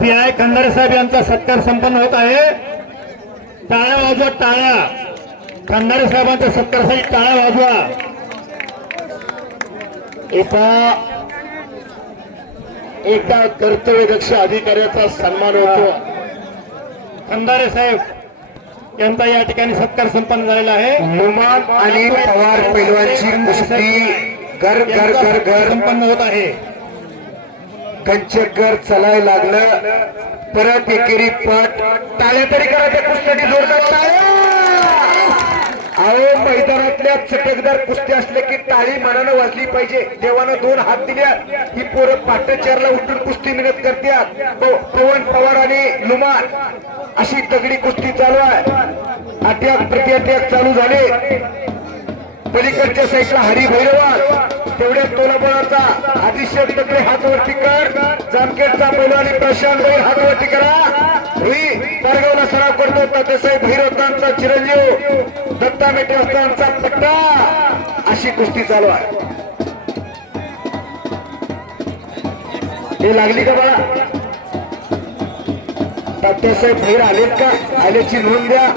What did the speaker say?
P I Khandare साहेब यांचा सत्कार संपन्न होत आहे. टाळ्या वाजवा टाळ्या. खंडारे साहेबांच्या सत्कारासाठी टाळ्या वाजवा. एका एका कर्तव्यदक्ष अधिकाऱ्याचा सन्मान होतो. खंडारे साहेब यांचा या ठिकाणी सत्कार संपन्न झालेला आहे. नुमान आणि पवार पैलवानची कुस्ती घर घर घर घर. संपन्न होत आहे. कंचकर चलाय लागलं. परत एकेरी पट टाळ्या तरी करा त्या जोरदार अहो मैदानातल्या चटकदार कुस्ती असल्या की टाळी मनानं वाजली पाहिजे. देवानं दोन हात दिल्या. ही पोरं पाटचेरला उठून कुस्ती मिळत करतात पवन पवार आणि लुमान अशी दगडी कुस्ती चालू आहे. अटॅक प्रति चालू झाले. पलीकडच्या साईडला हरी भैरवा तेवढ्या तोलाबळाचा हातवरती कर. जामखेडचा पैलू प्रशांत भाई हात करा. ही पारगावला सराव करतो. तात्यासाहेब भैरवतांचा चिरंजीव. दत्ता मेटेवस्तांचा पट्टा. अशी कुस्ती चालू आहे. हे लागली का बाळा? तात्यासाहेब भैर आलेत का? आल्याची नोंद द्या.